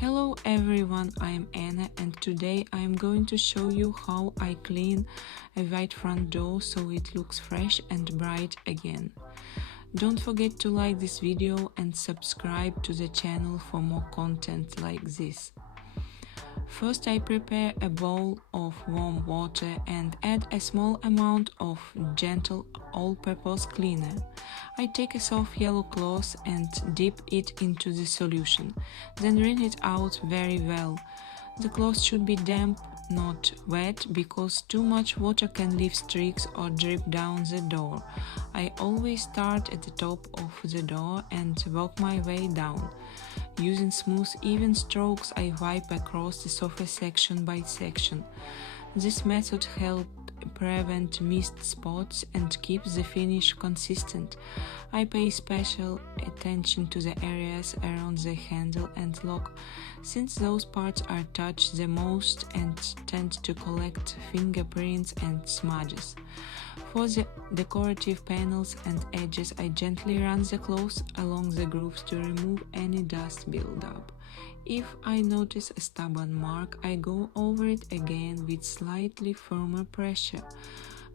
Hello everyone, I am Anna and today I am going to show you how I clean a white front door so it looks fresh and bright again. Don't forget to like this video and subscribe to the channel for more content like this. First I prepare a bowl of warm water and add a small amount of gentle all-purpose cleaner. I take a soft yellow cloth and dip it into the solution, then rinse it out very well. The cloth should be damp, not wet, because too much water can leave streaks or drip down the door. I always start at the top of the door and work my way down. Using smooth, even strokes, I wipe across the surface section by section. This method helps prevent missed spots and keeps the finish consistent. I pay special attention to the areas around the handle and lock, since those parts are touched the most and tend to collect fingerprints and smudges. For the decorative panels and edges, I gently run the cloth along the grooves to remove any dust buildup. If I notice a stubborn mark, I go over it again with slightly firmer pressure,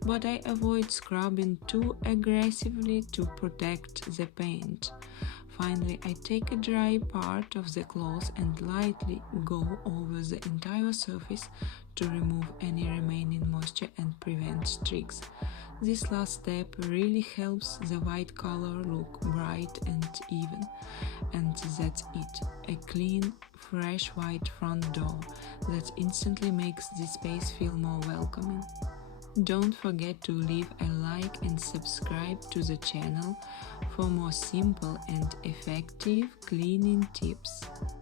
but I avoid scrubbing too aggressively to protect the paint. Finally, I take a dry part of the cloth and lightly go over the entire surface to remove any remaining moisture and prevent streaks. This last step really helps the white color look bright and even. And that's it. A clean, fresh white front door that instantly makes the space feel more welcoming. Don't forget to leave a like and subscribe to the channel for more simple and effective cleaning tips.